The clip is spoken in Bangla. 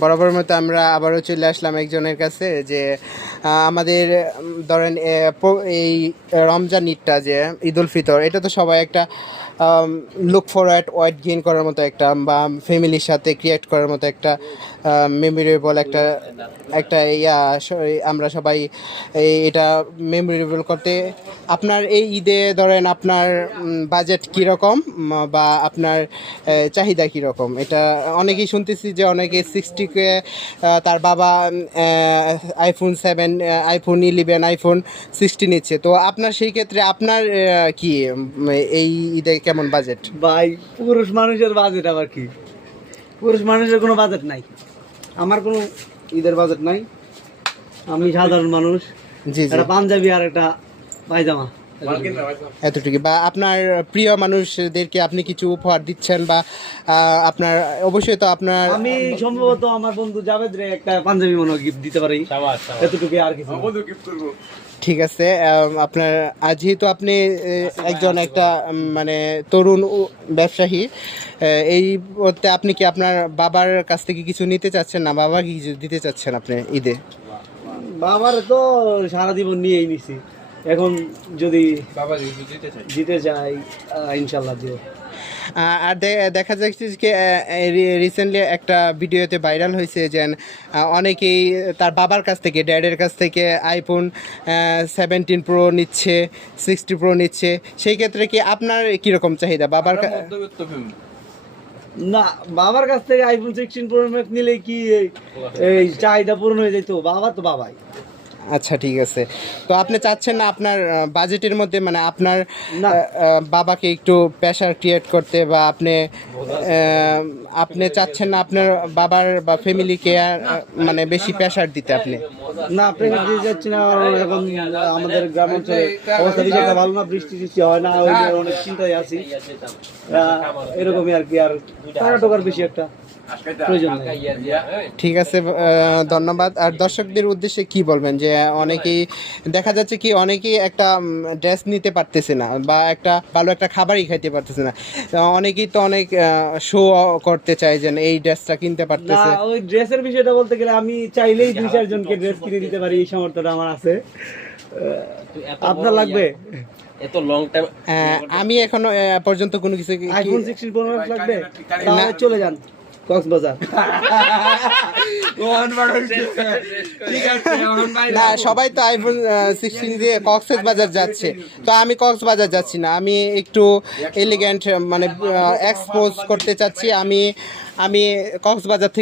বরাবর মতো আমরা আবারও চলে আসলাম একজনের কাছে যে আমাদের ধরেন এই রমজান ঈদটা যে ঈদ উল ফিতর, এটা তো সবাই একটা লুক ফরওয়ার্ড ওয়েট গেইন করার মতো একটা, বা ফ্যামিলির সাথে ক্রিয়েট করার মতো একটা মেমোরেবল একটা একটা আমরা সবাই এটা মেমোরেবল করতে আপনার এই ঈদে ধরেন আপনার বাজেট কীরকম বা আপনার চাহিদা কীরকম? এটা অনেকেই শুনতেছি যে অনেকে 60K তার বাবা iPhone 7, iPhone 11, iPhone 16 নিচ্ছে। তো আপনার সেই ক্ষেত্রে আপনার কি এই ঈদে কেমন বাজেট? ভাই পুরুষ মানুষের বাজেট আবার কি? পুরুষ মানুষের কোনো বাজেট নাই। আমার কোনো ঈদের বাজেট নাই। আমি সাধারণ মানুষ। জি জি, একটা পাঞ্জাবি আর একটা পায়জামা, এতটুকু। বা আপনার প্রিয় মানুষদেরকে আপনি কিছু উপহার দিচ্ছেন বা আপনার অবশ্যই তো আপনার আমি সম্ভবত আমার বন্ধু জাভেদ রে একটা পাঞ্জাবি মনে হয় গিফট দিতে পারি, এতটুকু আর কিছু না। ঠিক আছে। আপনার যেহেতু আপনি একজন একটা মানে তরুণ ব্যবসায়ী, এই করতে আপনি কি আপনার বাবার কাছ থেকে কিছু নিতে চাচ্ছেন না? বাবা কি কিছু দিতে চাচ্ছেন আপনি ঈদে? বাবার তো সারা জীবন নিয়েই নিছি, এখন যদি বাবা দিতে চাই ইনশাল্লাহ দিও। আর দেখা যাচ্ছে যে রিসেন্টলি একটা ভিডিওতে ভাইরাল হয়েছে যে অনেকেই তার বাবার কাছ থেকে, ড্যাডের কাছ থেকে iPhone 17 Pro নিচ্ছে, 60 Pro নিচ্ছে। সেই ক্ষেত্রে কি আপনার কীরকম চাহিদা বাবার? না, বাবার কাছ থেকে iPhone 16 Pro Max নিলে কি এই চাহিদা পূরণ হয়ে যেত? বাবা তো বাবাই। আচ্ছা ঠিক আছে। তো আপনি চাচ্ছেন না আপনার বাজেটের মধ্যে, মানে আপনার বাবাকে একটু প্রেশার ক্রিয়েট করতে, বা আপনি চাচ্ছেন না আপনার বাবার বা ফ্যামিলিকে মানে বেশি প্রেশার দিতে আপনি? না, প্রেশার দিতে যাচ্ছি না। এখন আমাদের গ্রাম অঞ্চলে অবস্থা বেশি একটা ভালো না, বৃষ্টি টিষ্টি হয় না, ওই যে অনেক চিন্তায় আছি। এরকমই আর কি, আর টাকা টোকার বেশি একটা প্রয়োজন নেই। ঠিক আছে, ধন্যবাদ। আর দর্শকদের উদ্দেশ্যে কি বলবেন যে অনেকেই দেখা যাচ্ছে কি অনেকেই একটা ড্রেস নিতে পারতেছে না, বা একটা ভালো একটা খাবারই খাইতে পারতেছে না। অনেকেই তো অনেক শো করতে চায় যে এই ড্রেসটা কিনতে না, পারতেছে। ওই ড্রেসের বিষয়টা বলতে গেলে আমি চাইলেই 2-4 জনকে ড্রেস কিনে দিতে পারি, এই সামর্থ্যটা আমার আছে। আপনার লাগবে? এত লং টাইম আমি এখনো পর্যন্ত কোনো কিছু iPhone 16 Pro Max লাগবে? তাহলে চলে যান কক্সবাজার। না, সবাই তো iPhone 16 দিয়ে কক্সবাজার যাচ্ছে, তো আমি কক্সবাজার যাচ্ছি না। আমি একটু এলিগেন্ট মানে এক্সপোজ করতে চাচ্ছি। আমি কক্সবাজার থেকে